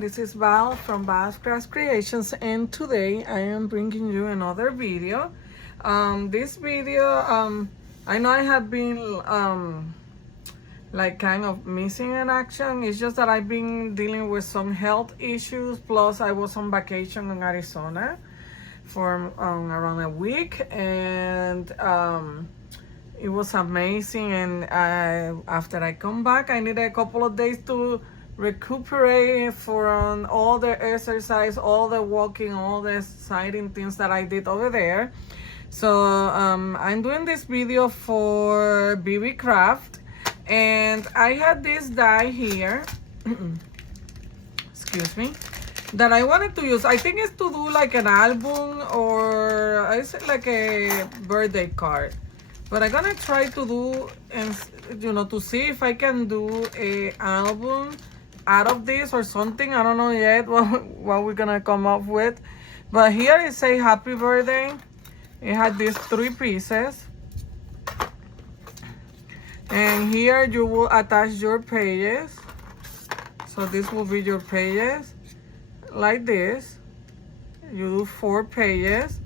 everyone, this is Val from BeeBeeCraft Creations, and today I am bringing you another video. This video, I know I have been like kind of missing in action. It's just that I've been dealing with some health issues, plus I was on vacation in Arizona for around a week, and it was amazing. And after I come back, I needed a couple of days to recuperate from all the exercise, all the walking, all the exciting things that I did over there. So I'm doing this video for BeeBeeCraft, and I had this die here excuse me, that I wanted to use. I think it's to do like an album, or I said like a birthday card, but I'm gonna try to do, and to see if I can do a album out of this or something. I don't know yet what we're gonna come up with, but here it say happy birthday. It had these 3 pieces, and here you will attach your pages. So this will be your pages like this. You do 4 pages,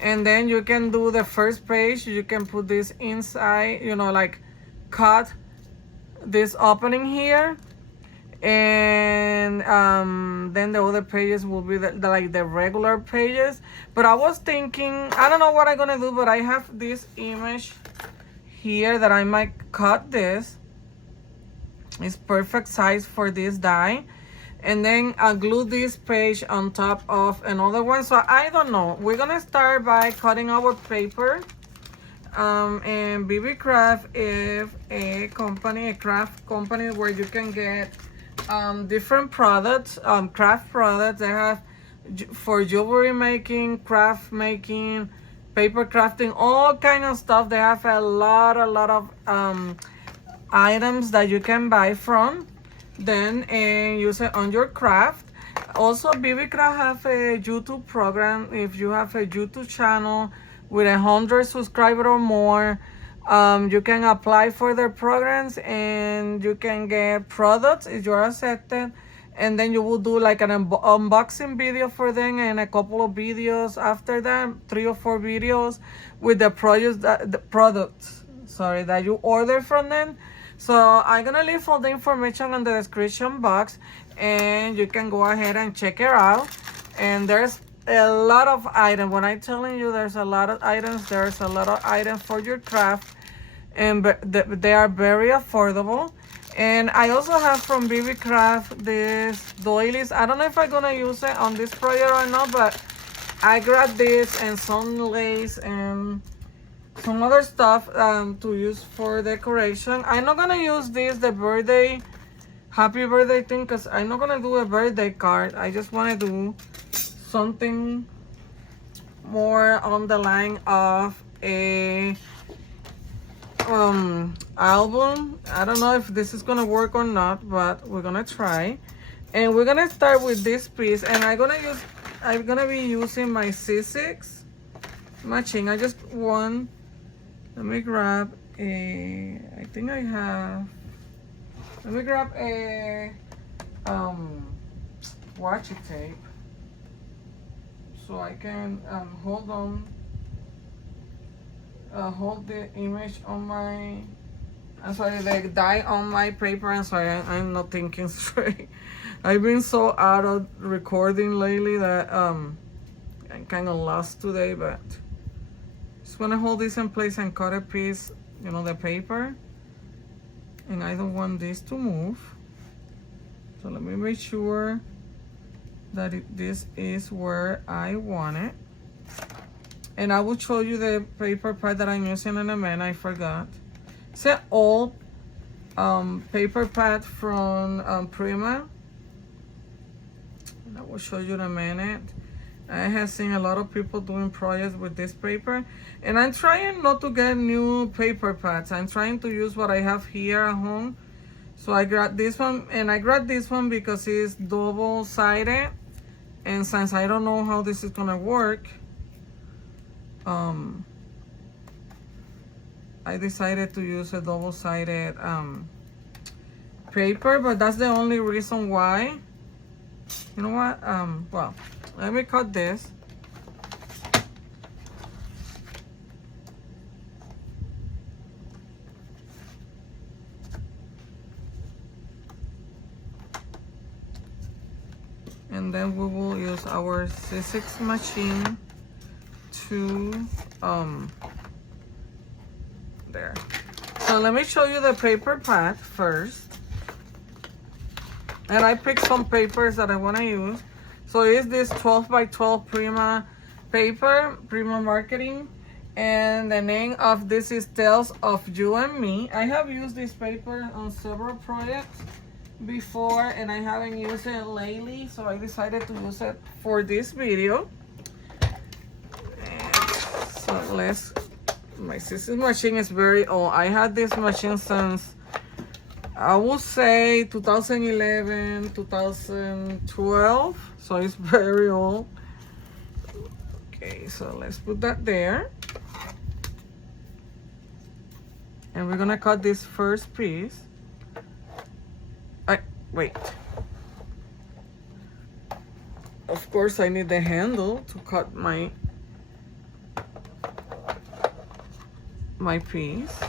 and then you can do the first page. You can put this inside, like cut this opening here, and then the other pages will be like the regular pages. But I was thinking, I don't know what I'm gonna do, but I have this image here that I might cut this. It's perfect size for this die, and then I'll glue this page on top of another one. So I don't know, we're gonna start by cutting our paper. And BeeBeeCraft is a craft company where you can get different products, craft products. They have for jewelry making, craft making, paper crafting, all kind of stuff. They have a lot of items that you can buy from then and use it on your craft. Also, BeeBeeCraft have a YouTube program. If you have a YouTube channel with 100 subscribers or more, you can apply for their programs and you can get products if you're accepted. And then you will do like an unboxing video for them, and a couple of videos after that, 3 or 4 videos with the products that you order from them. So I'm gonna leave all the information in the description box, and you can go ahead and check it out. And there's a lot of items. When I'm telling you there's a lot of items, there's a lot of items for your craft, and they are very affordable. And I also have from BeeBeeCraft this doilies. I don't know if I'm gonna use it on this project or not, but I grabbed this and some lace and some other stuff to use for decoration. I'm not gonna use this, the happy birthday thing, because I'm not gonna do a birthday card. I just want to do something more on the line of a album. I don't know if this is gonna work or not, but we're gonna try. And we're gonna start with this piece, and I'm gonna be using my C6 matching. I just want, let me grab a, I think I have, let me grab a washi tape so I can hold the image on my, I'm sorry, the die on my paper. I'm sorry, I'm not thinking straight. I've been so out of recording lately that I'm kind of lost today, but just want to hold this in place and cut a piece, the paper, and I don't want this to move. So let me make sure that this is where I want it. And I will show you the paper pad that I'm using in a minute. I forgot. It's an old paper pad from Prima. And I will show you in a minute. I have seen a lot of people doing projects with this paper. And I'm trying not to get new paper pads. I'm trying to use what I have here at home. So I grabbed this one. And I grabbed this one because it's double-sided. And since I don't know how this is going to work, I decided to use a double-sided paper, but that's the only reason why. You know what? Well, let me cut this. And then we will use our C6 machine to, there. So let me show you the paper pad first. And I picked some papers that I want to use. So it's this 12 by 12 Prima paper, Prima Marketing. And the name of this is Tales of You and Me. I have used this paper on several projects before and I haven't used it lately. So I decided to use it for this video. And so my sister's machine is very old. I had this machine since I would say 2011, 2012, so it's very old. Okay, so let's put that there. And we're gonna cut this first piece. Wait. Of course, I need the handle to cut my piece.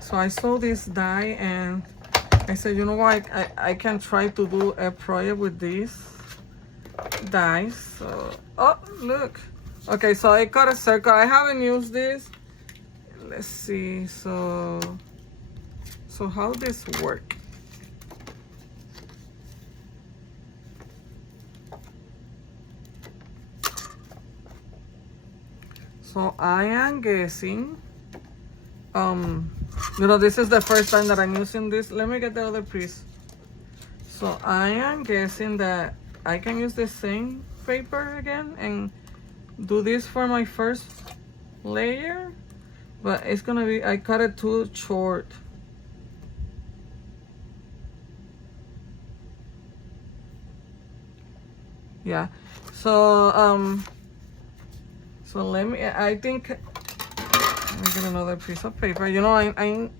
So I saw this die and I said, you know what, I can try to do a project with these dies. So, oh, look. Okay, so I cut a circle. I haven't used this. Let's see, so how this work? So I am guessing, you know, this is the first time that I'm using this. Let me get the other piece. So I am guessing that I can use the same paper again and do this for my first layer, but it's gonna be, I cut it too short. Yeah, so let me, I think, let me get another piece of paper. You know, I'm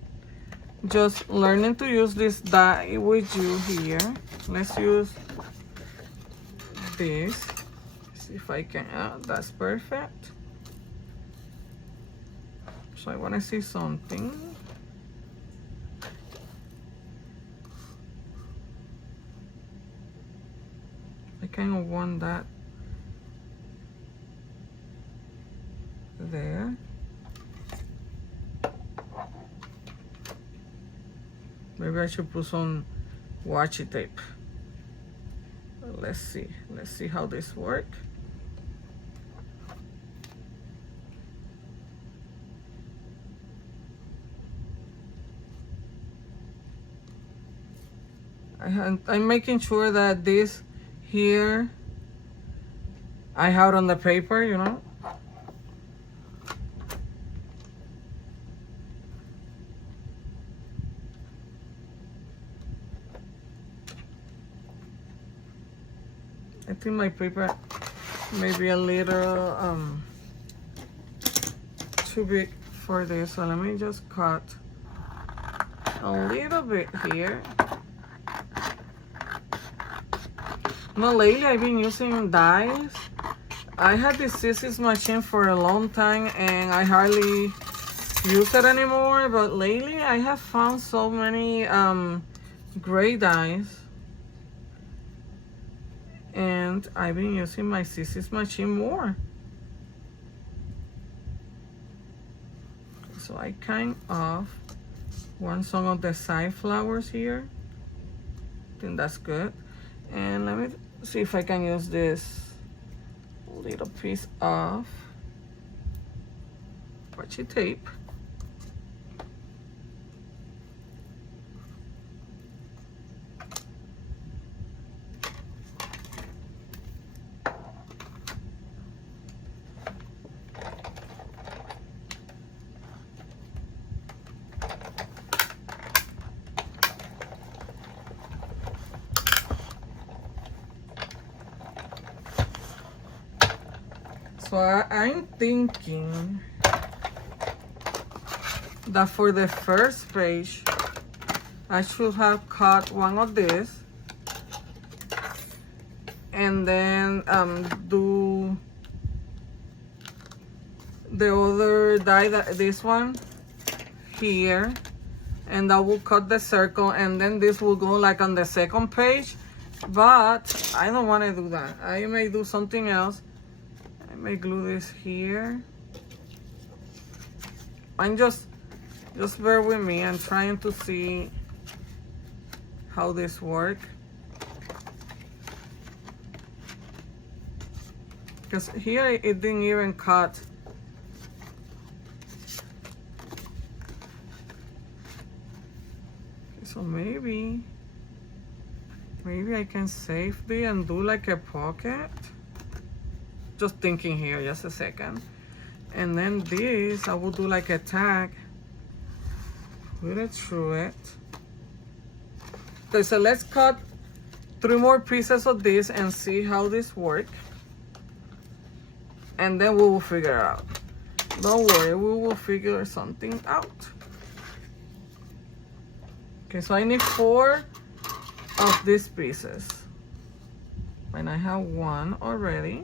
just learning to use this die with you here. Let's use this. See if I can, that's perfect. So I want to see something. I kind of want that there. Maybe I should put some washi tape. Let's see how this works. I'm making sure that this here I have it on the paper, you know. I think my paper may be a little too big for this, so let me just cut a little bit here. No, lately I've been using dies. I had this C6 machine for a long time and I hardly use it anymore, but lately I have found so many gray dies. And I've been using my C6 machine more. So I kind of want some of the side flowers here. I think that's good. And let me see if I can use this little piece of washi tape. So I'm thinking that for the first page, I should have cut one of this and then do the other die, this one here, and I will cut the circle, and then this will go like on the second page. But I don't want to do that. I may do something else. I may glue this here. I'm just bear with me. I'm trying to see how this works. Because here it didn't even cut. So maybe I can save this and do like a pocket. Just thinking here, just a second. And then this, I will do like a tag. Put it through it. Okay, so let's cut 3 more pieces of this and see how this works. And then we will figure it out. Don't worry, we will figure something out. Okay, so I need 4 of these pieces. And I have 1 already.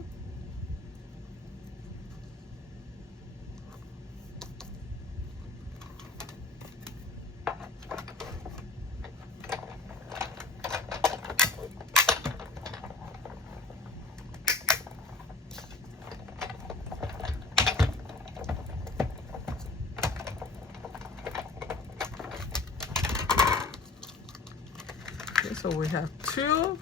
So we have 2.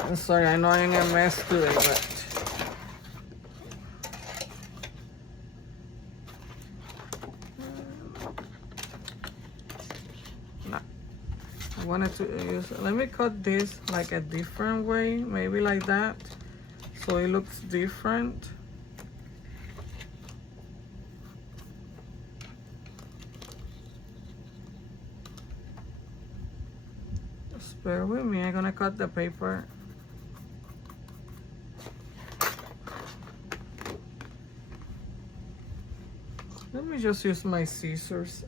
I'm sorry, I know I'm a mess today, but I wanted to use, let me cut this like a different way, maybe like that, so it looks different. Just bear with me, I'm gonna cut the paper. Let me just use my scissors.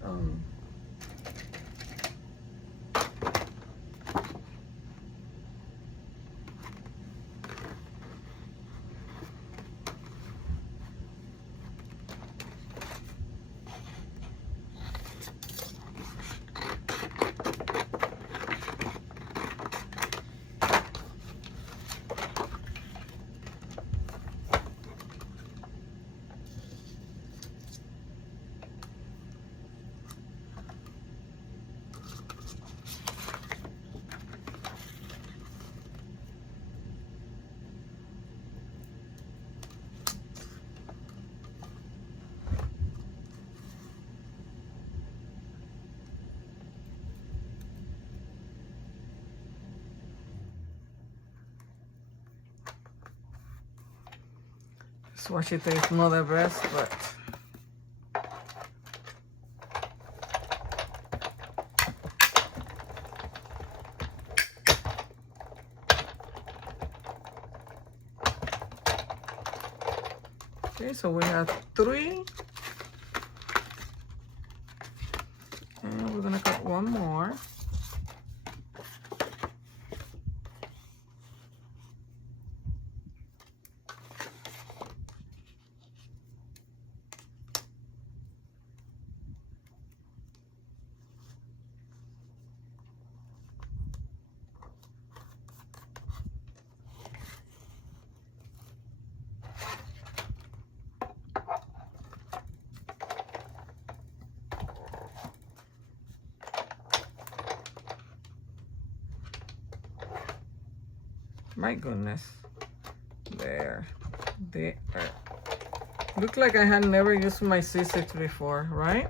This washi tape is not the best, but okay, so we have 3. And we're gonna cut 1 more. My goodness. There. Looked like I had never used my scissors before, right?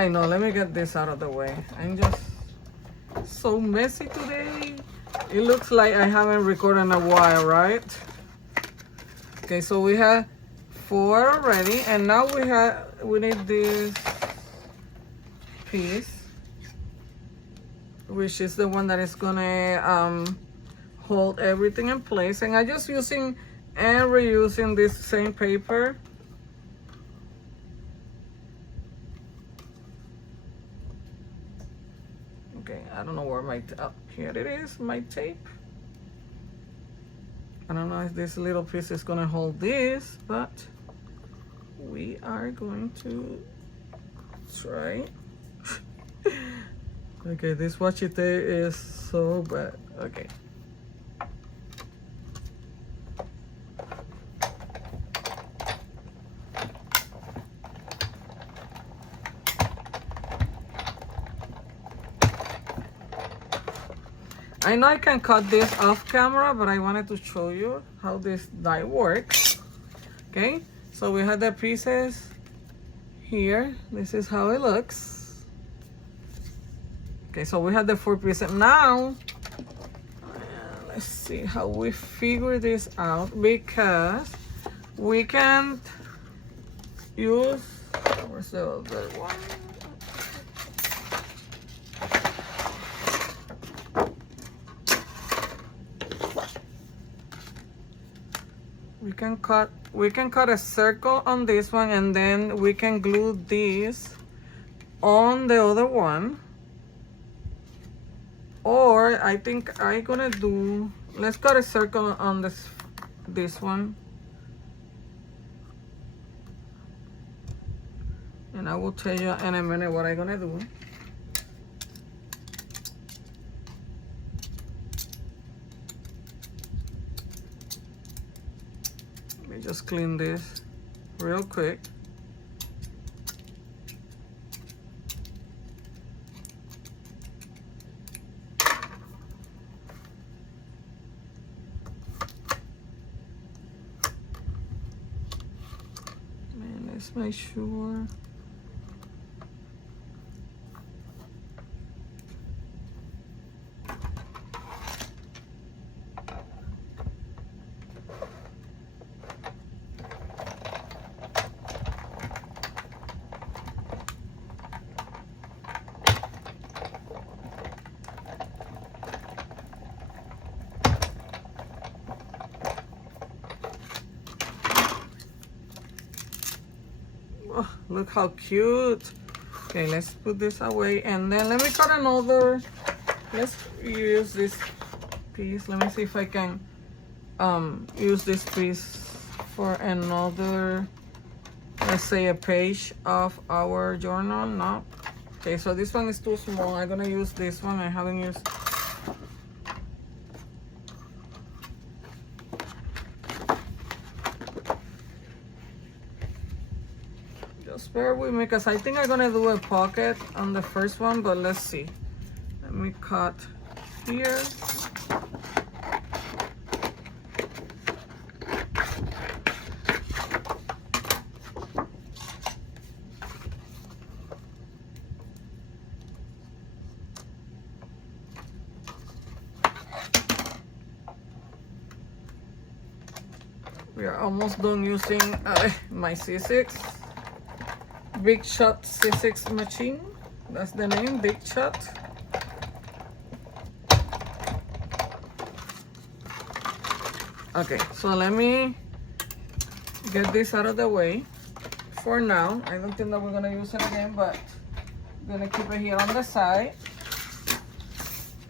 I know, let me get this out of the way. I'm just so messy today. It looks like I haven't recorded in a while, right? Okay, so we have 4 already, and now we need this piece, which is the one that is gonna hold everything in place. And I'm just using and reusing this same paper. Okay, I don't know where my, here it is, my tape. I don't know if this little piece is gonna hold this, but we are going to try. Okay, this washi tape is so bad. Okay. I know I can cut this off camera, but I wanted to show you how this die works. Okay, so we have the pieces here. This is how it looks. Okay, so we have the 4 pieces. Now, let's see how we figure this out, because we can't use, where's the other one? We can cut a circle on this one, and then we can glue this on the other one. Or I think I'm gonna do, let's cut a circle on this one. And I will tell you in a minute what I'm gonna do. Just clean this real quick. And let's make sure. Oh, look how cute. Okay, let's put this away, and then let me cut another. Let's use this piece. Let me see if I can use this piece for another, let's say, a page of our journal. No. Okay, so this one is too small. I'm gonna use this one. I haven't used. Just bear with me, because I think I'm gonna do a pocket on the first one, but let's see. Let me cut here. We are almost done using my C6. Big Shot C6 machine. That's the name, Big Shot. Okay, so let me get this out of the way for now. I don't think that we're gonna use it again, but I'm gonna keep it here on the side.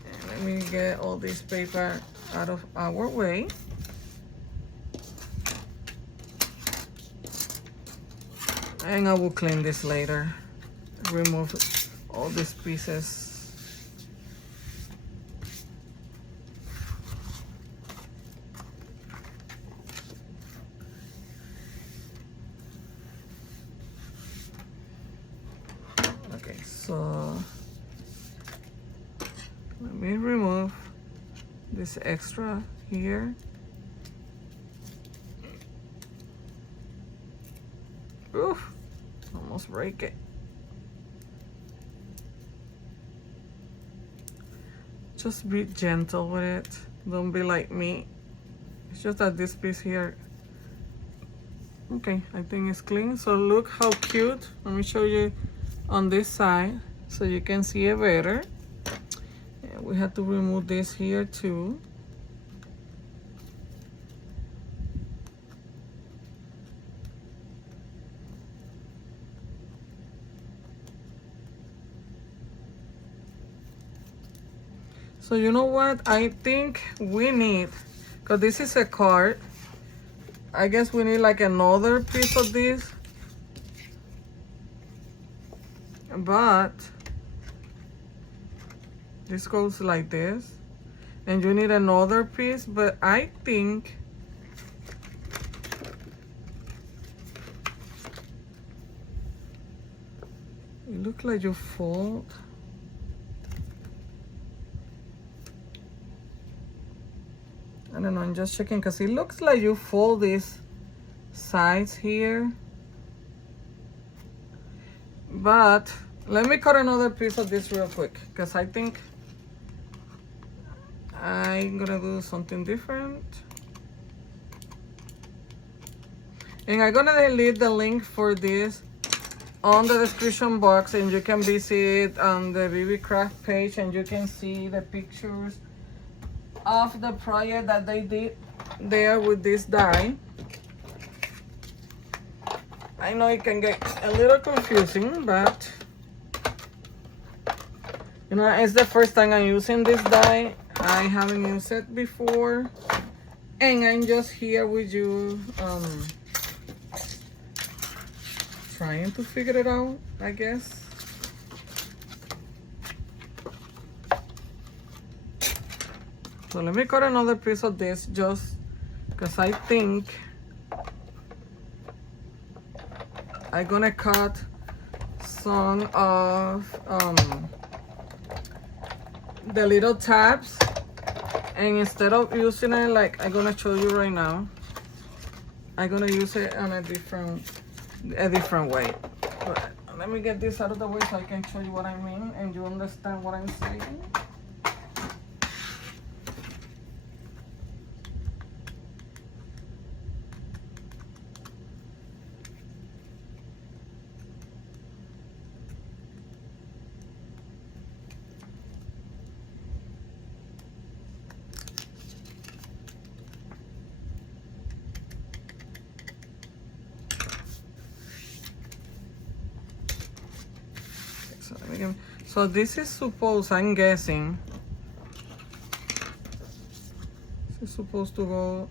And let me get all this paper out of our way. And I will clean this later. Remove all these pieces. Okay, so let me remove this extra here. Oof, almost break it. Just be gentle with it. Don't be like me. It's just that this piece here. Okay, I think it's clean. So look how cute. Let me show you on this side so you can see it better. And we have to remove this here too. So you know what? I think we need, because this is a card, I guess we need like another piece of this. But this goes like this. And you need another piece, but I think it looks like you fold. I don't know, I'm just checking because it looks like you fold these sides here. But let me cut another piece of this real quick because I think I'm gonna do something different. And I'm gonna leave the link for this on the description box, and you can visit on the BeeBeeCraft page and you can see the pictures of the project that they did there with this die. I know it can get a little confusing, but you know, it's the first time I'm using this die. I haven't used it before, and I'm just here with you trying to figure it out, I guess. So let me cut another piece of this just because I think I'm gonna cut some of the little tabs, and instead of using it like I'm gonna show you right now, I'm gonna use it on a different way. But let me get this out of the way so I can show you what I mean and you understand what I'm saying. So this is supposed, I'm guessing, this is supposed to go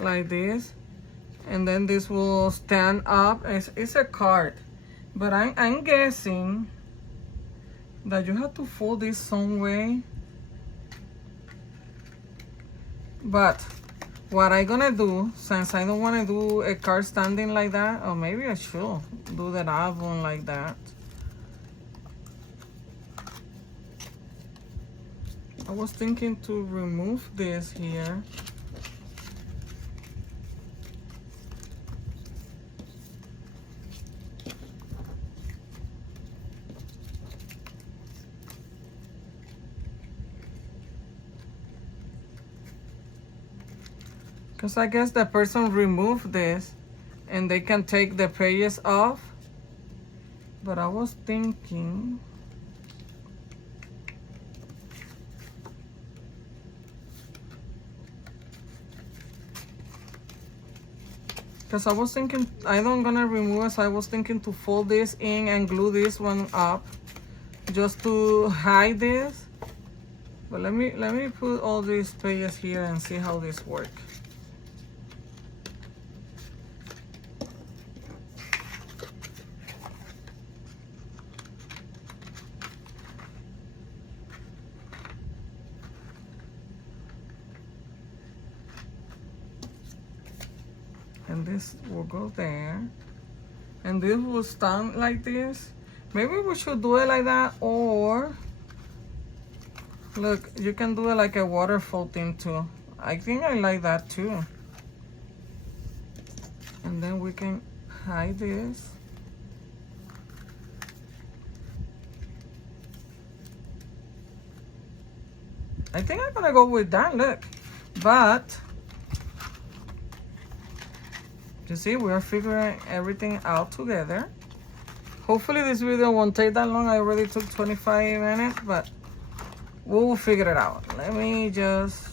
like this, and then this will stand up. It's a card, but I'm guessing that you have to fold this some way. But what I'm gonna do, since I don't want to do a card standing like that, or maybe I should do the album like that. I was thinking to remove this here. Because I guess the person removed this and they can take the pages off. But I was thinking, because I was thinking I don't gonna remove it, so I was thinking to fold this in and glue this one up just to hide this. But let me put all these pages here and see how this works. And this will go there, and this will stand like this. Maybe we should do it like that, or Look, you can do it like a waterfall thing too. I think I like that too. And then we can hide this. I think I'm gonna go with that, look. But, you see, we're figuring everything out together. Hopefully this video won't take that long. I already took 25 minutes, but we'll figure it out. Let me just...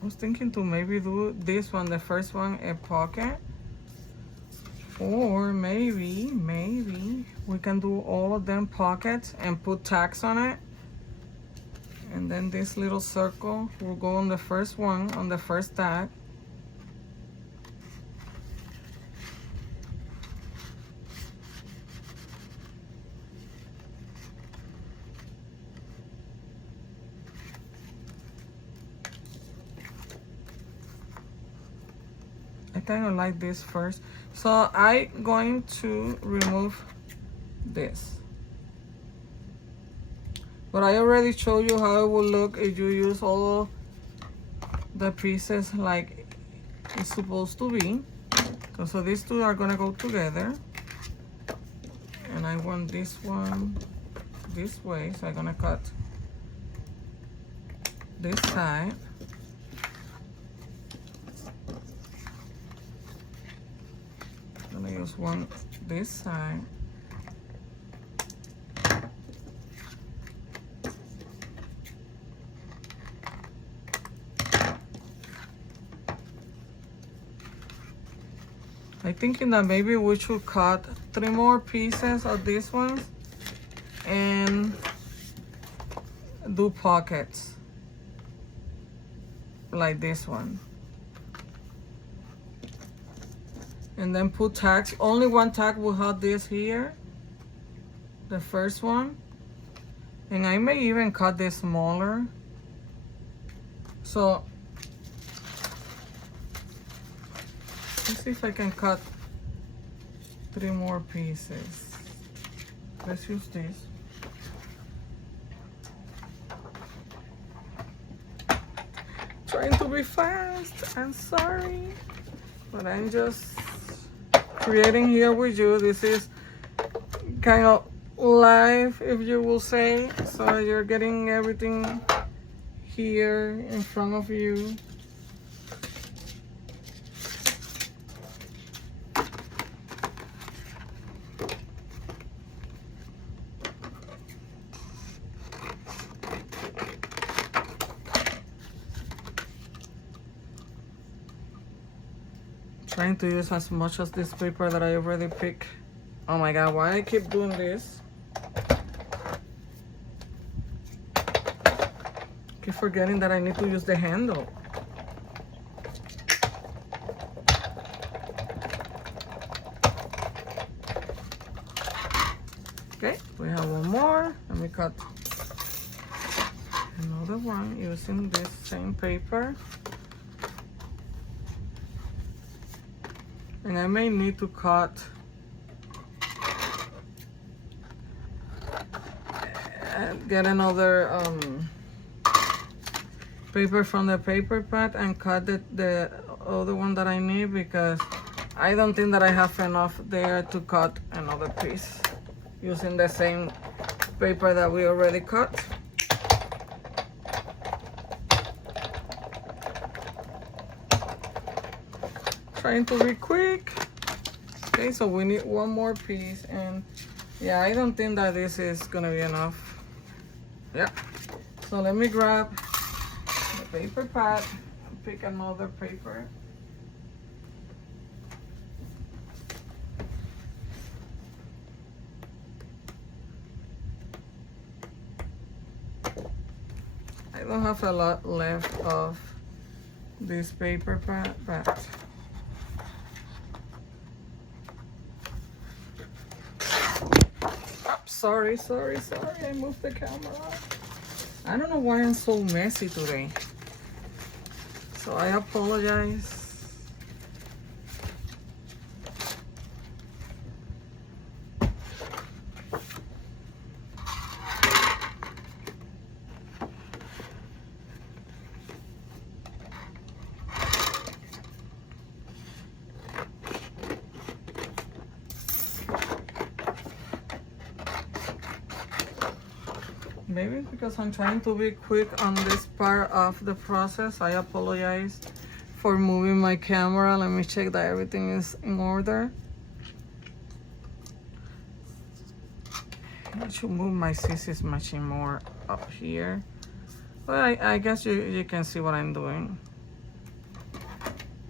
I was thinking to maybe do this one, the first one, a pocket. Or maybe we can do all of them pockets and put tags on it. And then this little circle will go on the first one, on the first tag. I kind of like this first. So I'm going to remove this. But I already showed you how it will look if you use all the pieces like it's supposed to be. So these two are gonna go together. And I want this one this way, so I'm gonna cut this side. I'm gonna use one this side. I'm thinking that maybe we should cut 3 more pieces of these ones and do pockets like this one. And then put tags. Only one tag will have this here, the first one. And I may even cut this smaller. So let's see if I can cut 3 more pieces. Let's use this. Trying to be fast. I'm sorry, but I'm just creating here with you. This is kind of live, if you will say. So you're getting everything here in front of you. Trying to use as much as this paper that I already picked. Oh my god, why I keep doing this? Keep forgetting that I need to use the handle. Okay, we have one more. Let me cut another one using this same paper. And I may need to cut and get another paper from the paper pad and cut the other one that I need, because I don't think that I have enough there to cut another piece using the same paper that we already cut. Trying to be quick. Okay, so we need one more piece, and yeah, I don't think that this is gonna be enough. Yeah, so let me grab the paper pad and pick another paper. I don't have a lot left of this paper pad, but oops. sorry. I moved the camera. I don't know why I'm so messy today. So I apologize. Maybe it's because I'm trying to be quick on this part of the process. I apologize for moving my camera. Let me check that everything is in order. I should move my scissors machine more up here. But I guess you can see what I'm doing.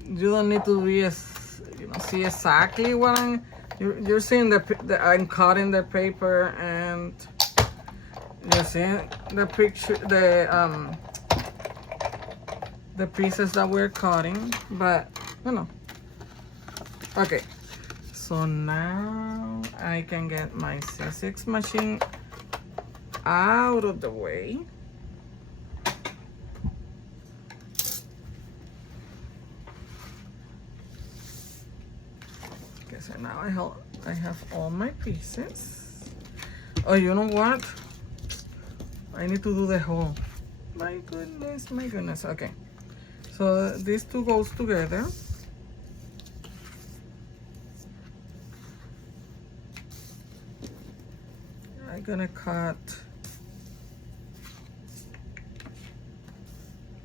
You don't need to be see exactly what you're seeing I'm cutting the paper, and you see the picture, the pieces that we're cutting, but you know. Okay, so now I can get my scissors machine out of the way. Okay, so now I have all my pieces. Oh, you know what? I need to do the whole. My goodness. Okay, so these two goes together. I'm gonna cut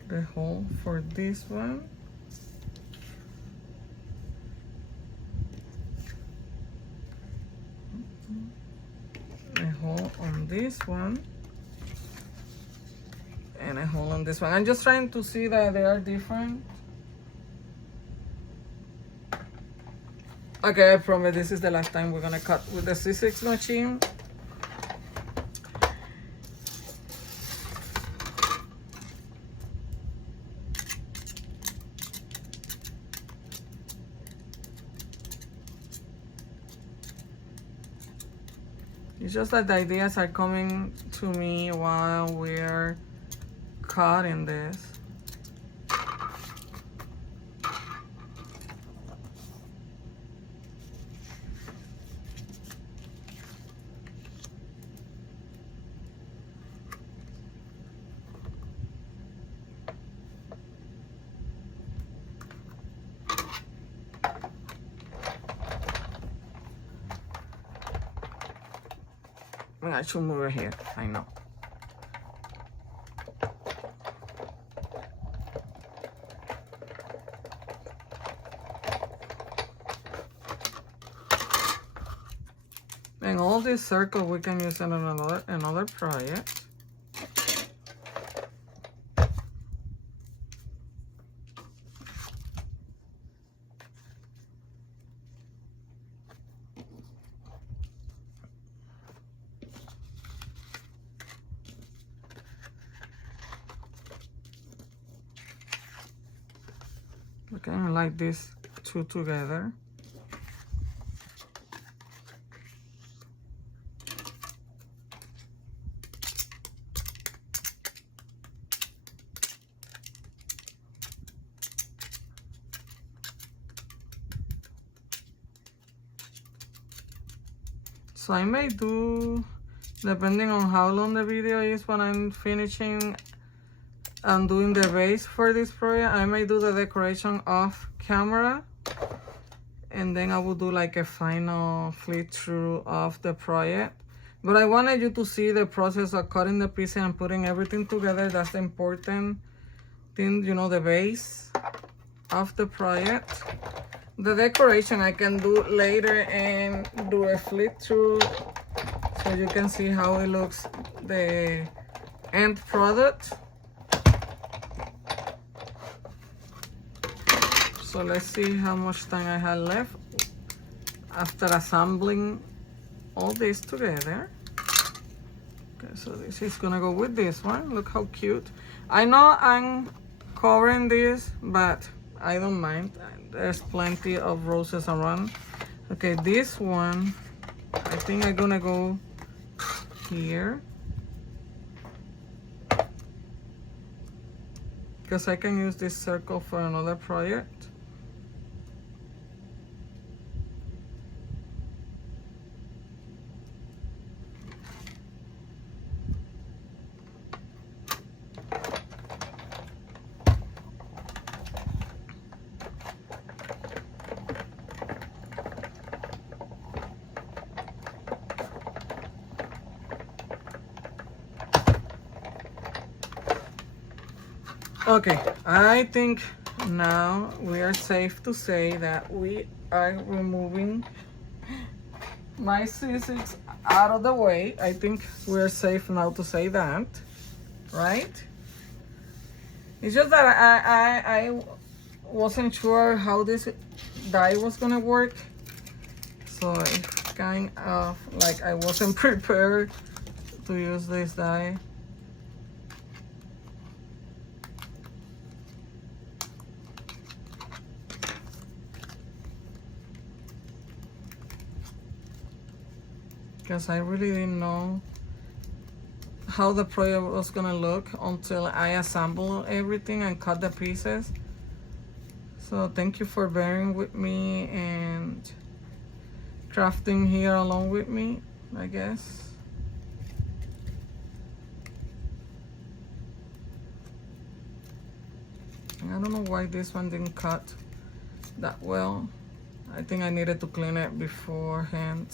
the hole for this one. A hole on this one. And a hole on this one. I'm just trying to see that they are different. Okay, I promise this is the last time we're gonna cut with the scissors machine. It's just that the ideas are coming to me while we're cutting this. I should move it here, I know. And all this circle we can use in another project. Okay, I like these two together. So I may do, depending on how long the video is when I'm finishing and doing the base for this project, I may do the decoration off camera, and then I will do like a final flip through of the project. But I wanted you to see the process of cutting the pieces and putting everything together. That's the important thing, you know, the base of the project. The decoration I can do later and do a flip through so you can see how it looks, the end product. So let's see how much time I have left after assembling all this together. Okay, so this is gonna go with this one. Look how cute. I know I'm covering this, but I don't mind. There's plenty of roses around. Okay, this one, I think I'm gonna go here. Because I can use this circle for another project. Okay, I think now we are safe to say that we are removing my scissors out of the way. I think we're safe now to say that, right? It's just that I wasn't sure how this die was gonna work, so it's kind of like I wasn't prepared to use this die. Because I really didn't know how the project was gonna look until I assembled everything and cut the pieces. So thank you for bearing with me and crafting here along with me, I guess. I don't know why this one didn't cut that well. I think I needed to clean it beforehand.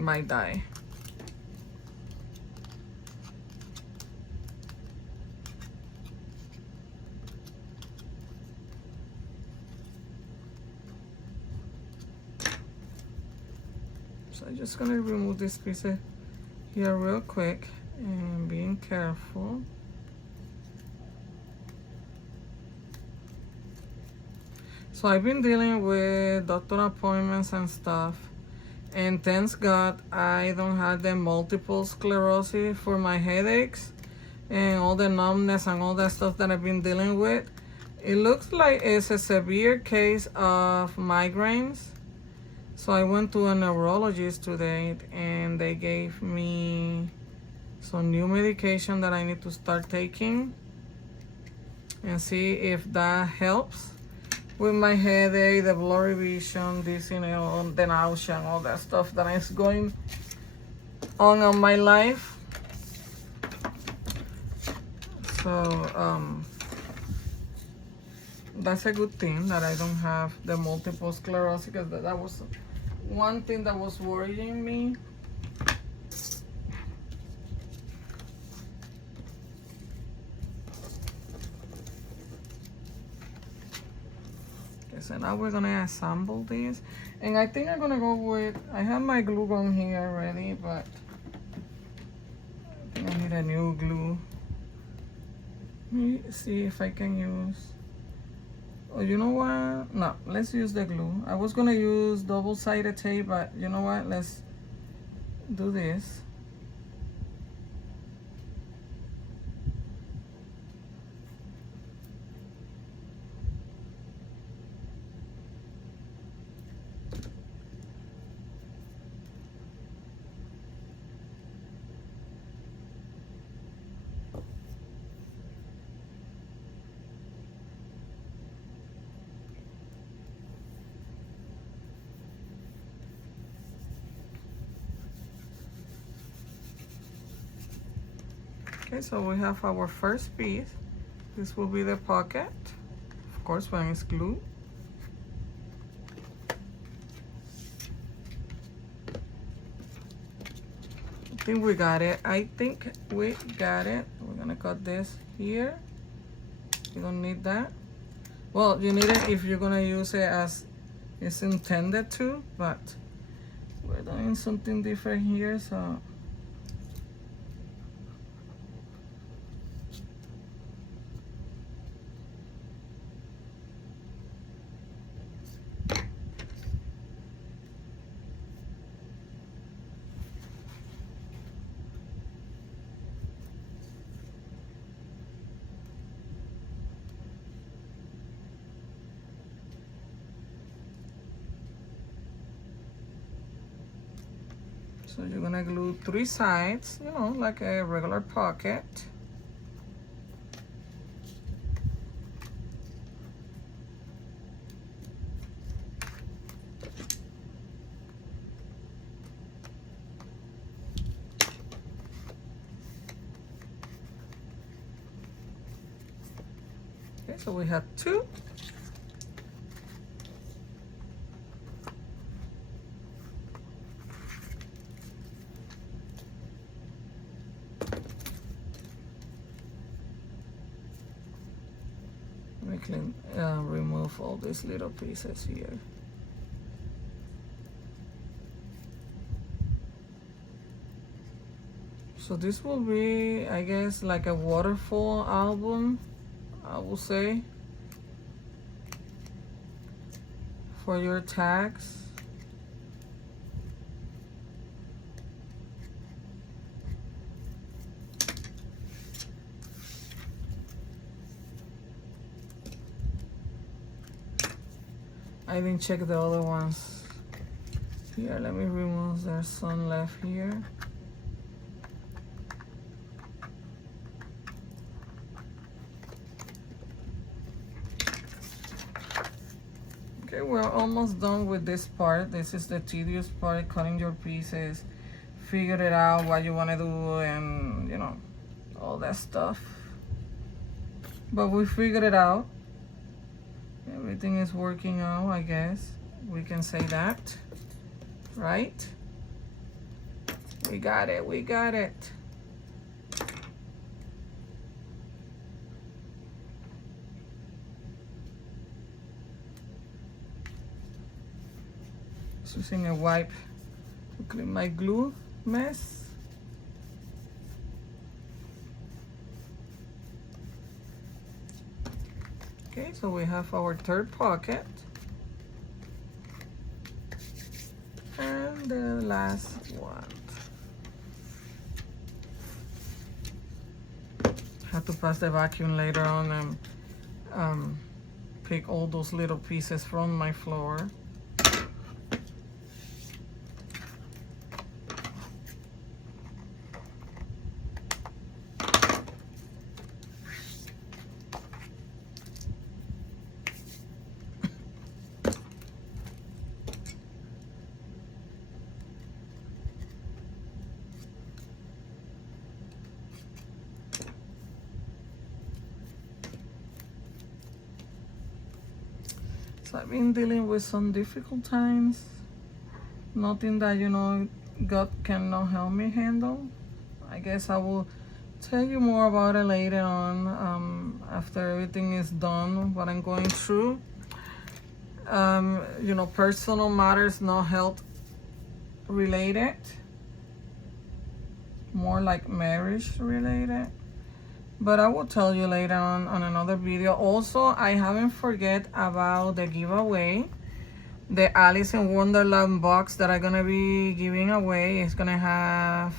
My die. So I'm just gonna remove this piece here real quick and being careful. So I've been dealing with doctor appointments and stuff, and thanks God I don't have the multiple sclerosis for my headaches and all the numbness and all that stuff that I've been dealing with. It looks like it's a severe case of migraines. So I went to a neurologist today and they gave me some new medication that I need to start taking and see if that helps with my headache, the blurry vision, dizziness, the nausea, and all that stuff that is going on in my life. So that's a good thing that I don't have the multiple sclerosis, because that was one thing that was worrying me. Okay, so now we're gonna assemble this, and I think I'm gonna go with, I have my glue gun here already, but I think I need a new glue. Let me see if I can use, oh, you know what? No, let's use the glue. I was gonna use double-sided tape, but you know what? Let's do this. Okay, so we have our first piece. This will be the pocket, of course, when it's glued. I think we got it. We're gonna cut this here. You don't need that. Well, you need it if you're gonna use it as it's intended to, but we're doing something different here, so. So you're gonna glue 3 sides, you know, like a regular pocket. Okay, so we have 2. We can remove all these little pieces here. So this will be, I guess, like a waterfall album, I will say, for your tags. I didn't check the other ones. Here, let me remove, there's some left here. Okay, we're almost done with this part. This is the tedious part, cutting your pieces, figure it out what you want to do, and you know, all that stuff. But we figured it out. Everything is working out, I guess. We can say that, right? We got it, we got it. Just using a wipe to clean my glue mess. Okay, so we have our 3rd pocket. And the last one. Have to pass the vacuum later on and pick all those little pieces from my floor. So I've been dealing with some difficult times. Nothing that, you know, God cannot help me handle. I guess I will tell you more about it later on, after everything is done, what I'm going through. You know, personal matters, not health related. More like marriage related. But I will tell you later on another video. Also, I haven't forget about the giveaway. The Alice in Wonderland box that I'm gonna be giving away is gonna have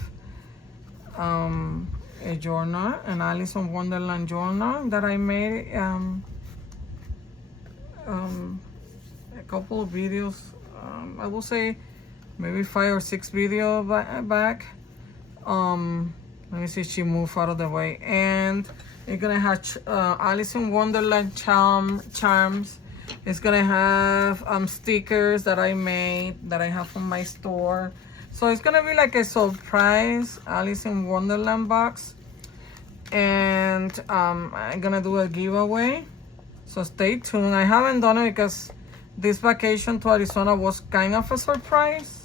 a journal, an Alice in Wonderland journal that I made a couple of videos, I will say maybe 5 or 6 videos back. Let me see, she moved out of the way. And it's gonna have Alice in Wonderland charms. It's gonna have stickers that I made, that I have from my store. So it's gonna be like a surprise Alice in Wonderland box. And I'm gonna do a giveaway. So stay tuned. I haven't done it because this vacation to Arizona was kind of a surprise.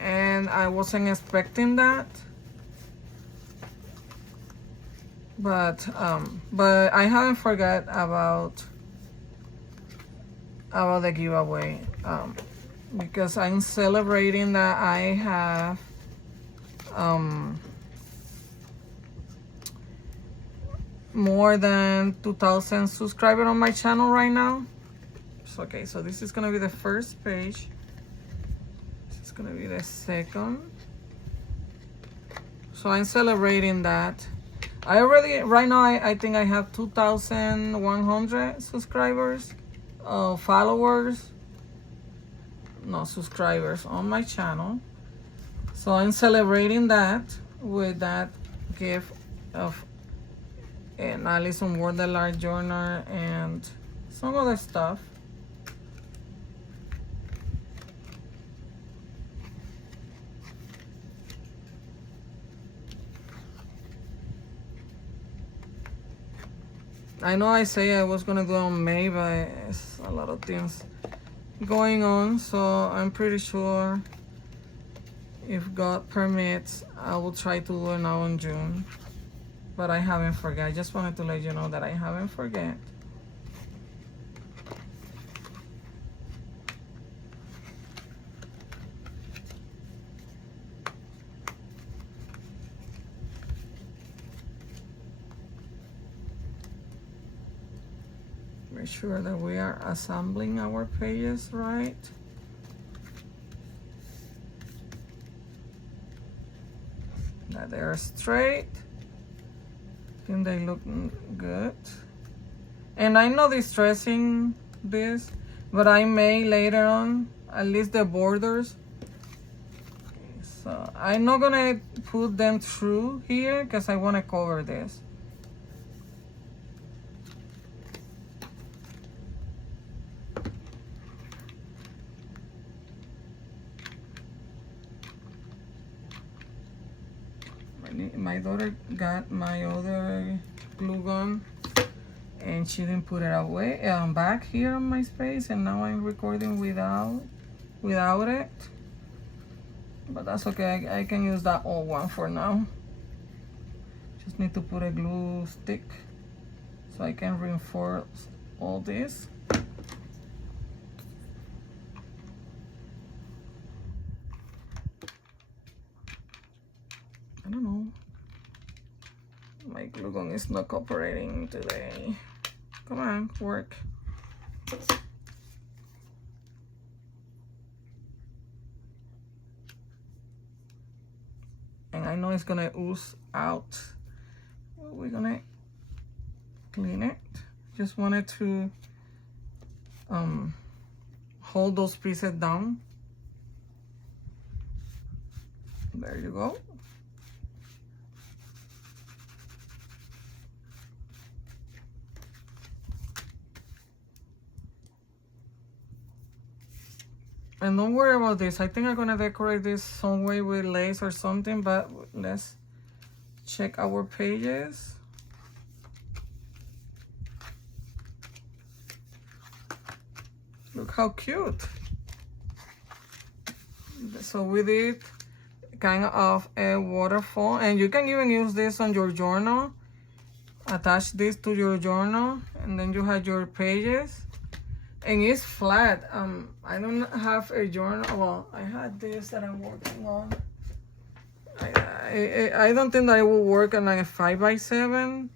And I wasn't expecting that, but I haven't forgot about the giveaway, because I'm celebrating that I have more than 2,000 subscribers on my channel right now. So, okay, so this is gonna be the first page. Gonna be the second. So I'm celebrating that. I already, right now, I think I have 2,100 subscribers, followers. subscribers on my channel. So I'm celebrating that with that gift of an Alice in Wonderland journal and some other stuff. I know I say I was gonna do it on May, but it's a lot of things going on, so I'm pretty sure if God permits, I will try to do it now in June. But I haven't forget. I just wanted to let you know that I haven't forget. Make sure that we are assembling our pages right. That they're straight. I think they look good. And I'm not distressing this, but I may later on, at least the borders. So I'm not gonna put them through here because I want to cover this. My daughter got my other glue gun and she didn't put it away back here on my space, and now I'm recording without it, but that's okay. I can use that old one for now. Just need to put a glue stick so I can reinforce all this. I don't know. My glue gun is not cooperating today. Come on, work. And I know it's gonna ooze out. We're gonna clean it. Just wanted to hold those pieces down. There you go. And don't worry about this. I think I'm gonna decorate this some way with lace or something, but let's check our pages. Look how cute. So we did kind of a waterfall, and you can even use this on your journal. Attach this to your journal, and then you have your pages. And it's flat. I don't have a journal. Well, I had this that I'm working on. I don't think that it will work on like a 5x7,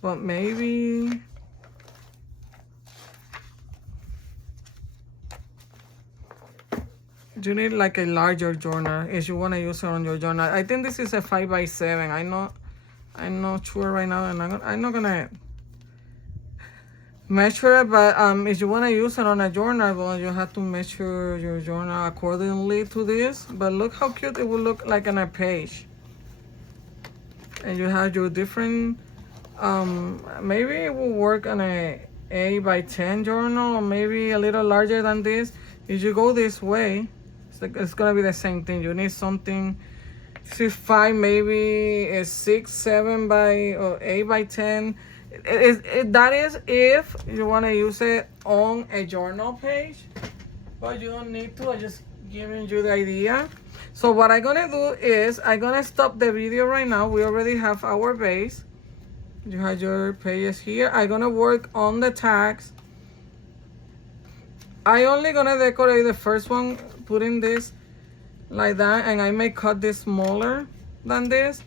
but maybe. You need like a larger journal if you want to use it on your journal. I think this is a 5x7. I'm not sure right now, and I'm not gonna measure it, but if you want to use it on a journal, well, you have to measure your journal accordingly to this. But look how cute it will look like on a page. And you have your different, maybe it will work on a 8x10 journal, or maybe a little larger than this. If you go this way, it's gonna be the same thing. You need something 6x5, maybe a 6, 7 by or 8x10. That is if you want to use it on a journal page, but you don't need to. I'm just giving you the idea. So what I'm gonna do is I'm gonna stop the video right now. We already have our base. You have your pages here. I'm gonna work on the tags. I only gonna decorate the first one, putting this like that, and I may cut this smaller than this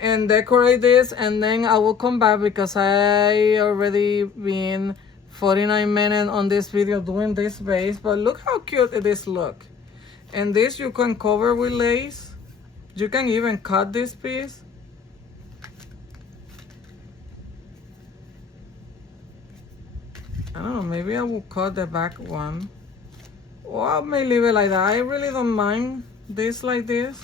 and decorate this, and then I will come back because I already been 49 minutes on this video doing this base. But look how cute this look. And this you can cover with lace. You can even cut this piece. I don't know, maybe I will cut the back one. Or I may leave it like that. I really don't mind this like this,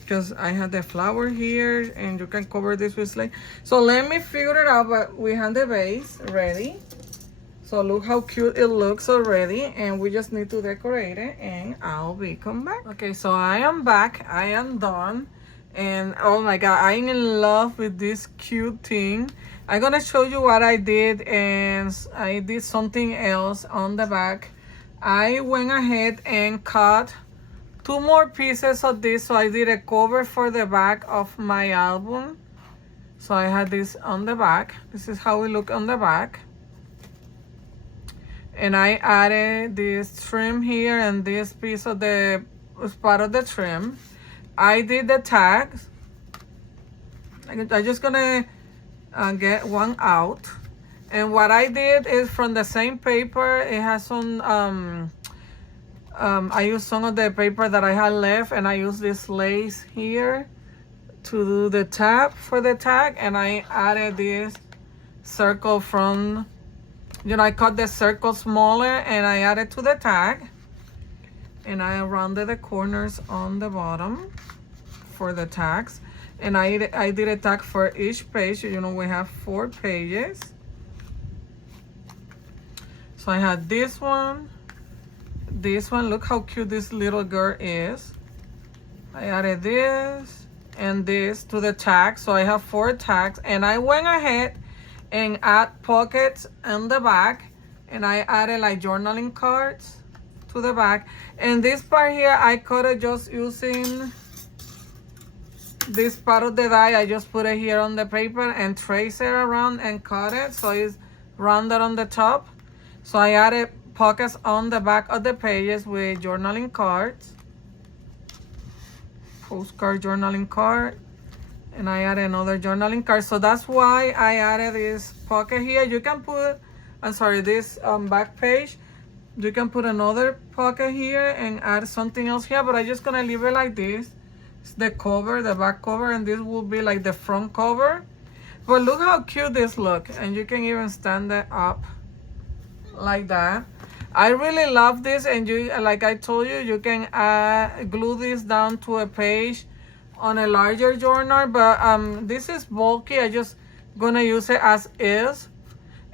because I have the flower here and you can cover this with slate. So let me figure it out, but we have the base ready. So look how cute it looks already, and we just need to decorate it, and I'll be come back. Okay, so I am back. I am done, and oh my god, I'm in love with this cute thing. I'm gonna show you what I did, and I did something else on the back. I went ahead and cut 2 more pieces of this, so I did a cover for the back of my album. So I had this on the back. This is how it look on the back. And I added this trim here, and this piece of the was part of the trim. I did the tags. I'm just gonna get one out. And what I did is from the same paper, it has some I used some of the paper that I had left, and I used this lace here to do the tab for the tag, and I added this circle from, you know, I cut the circle smaller and I added to the tag, and I rounded the corners on the bottom for the tags, and I did a tag for each page. You know, we have 4 pages. So I had this one, look how cute this little girl is. I added this and this to the tag, so I have 4 tags, and I went ahead and add pockets on the back, and I added like journaling cards to the back. And this part here, I cut it just using this part of the die. I just put it here on the paper and trace it around and cut it so it's rounded on the top. So I added pockets on the back of the pages with journaling cards, postcard journaling card, and I added another journaling card. So that's why I added this pocket here. You can put, I'm sorry, this back page, you can put another pocket here and add something else here, but I'm just gonna leave it like this. It's the cover, the back cover, and this will be like the front cover. But look how cute this look, and you can even stand it up like that. I really love this, and you, like I told you, you can glue this down to a page on a larger journal, but this is bulky. I just gonna use it as is,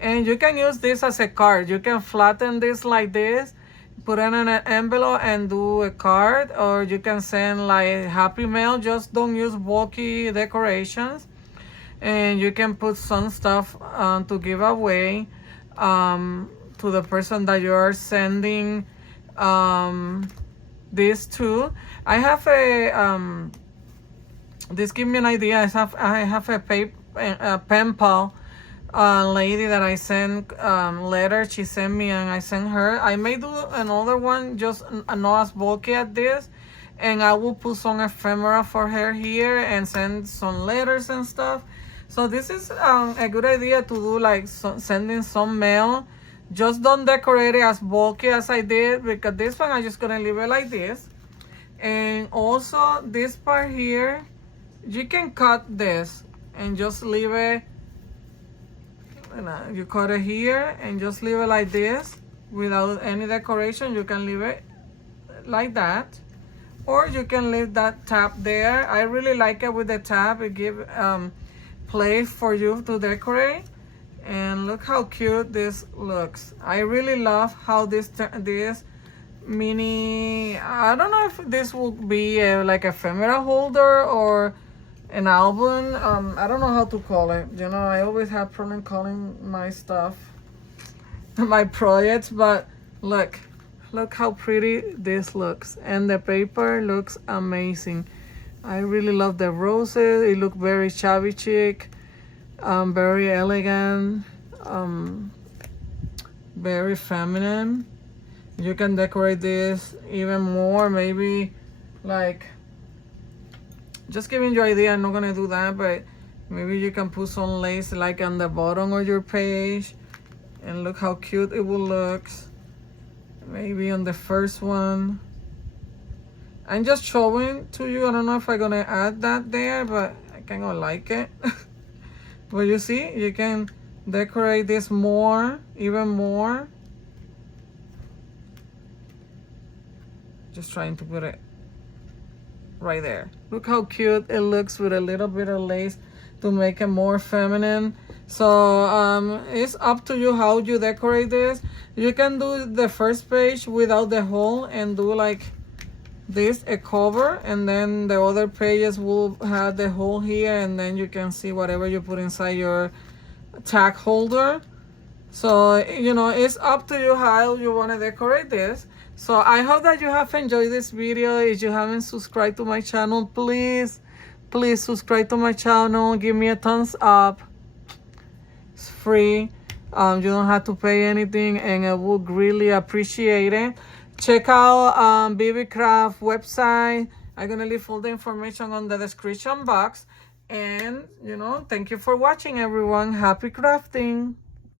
and you can use this as a card. You can flatten this like this, put it in an envelope and do a card, or you can send like happy mail. Just don't use bulky decorations, and you can put some stuff to give away to the person that you are sending this to. I have a this give me an idea. I have a pen pal lady that I send letter. She sent me and I sent her. I may do another one, just not as bulky as this, and I will put some ephemera for her here and send some letters and stuff. So this is a good idea to do, like sending some mail. Just don't decorate it as bulky as I did, because this one I'm just gonna leave it like this. And also this part here, you can cut this and just leave it, you cut it here and just leave it like this without any decoration. You can leave it like that, or you can leave that tab there. I really like it with the tab. It gives place for you to decorate. And look how cute this looks. I really love how this mini, I don't know if this will be like a ephemera holder or an album. I don't know how to call it. You know, I always have problem calling my stuff, my projects, but look how pretty this looks. And the paper looks amazing. I really love the roses. It looks very shabby chic. Very elegant, very feminine. You can decorate this even more, maybe like, just giving you an idea. I'm not gonna do that, but maybe you can put some lace like on the bottom of your page, and look how cute it will look. Maybe on the first one. I'm just showing to you. I don't know if I'm gonna add that there, but I kind of like it. But you see, you can decorate this more, even more. Just trying to put it right there. Look how cute it looks with a little bit of lace to make it more feminine. So it's up to you how you decorate this. You can do the first page without the hole and do like this, a cover, and then the other pages will have the hole here, and then you can see whatever you put inside your tag holder. So you know, it's up to you how you want to decorate this. So I hope that you have enjoyed this video. If you haven't subscribed to my channel, please subscribe to my channel. Give me a thumbs up. It's free. You don't have to pay anything, and I would really appreciate it. Check out BeeBeeCraft website. I'm gonna leave all the information on the description box. And you know, thank you for watching, everyone. Happy crafting.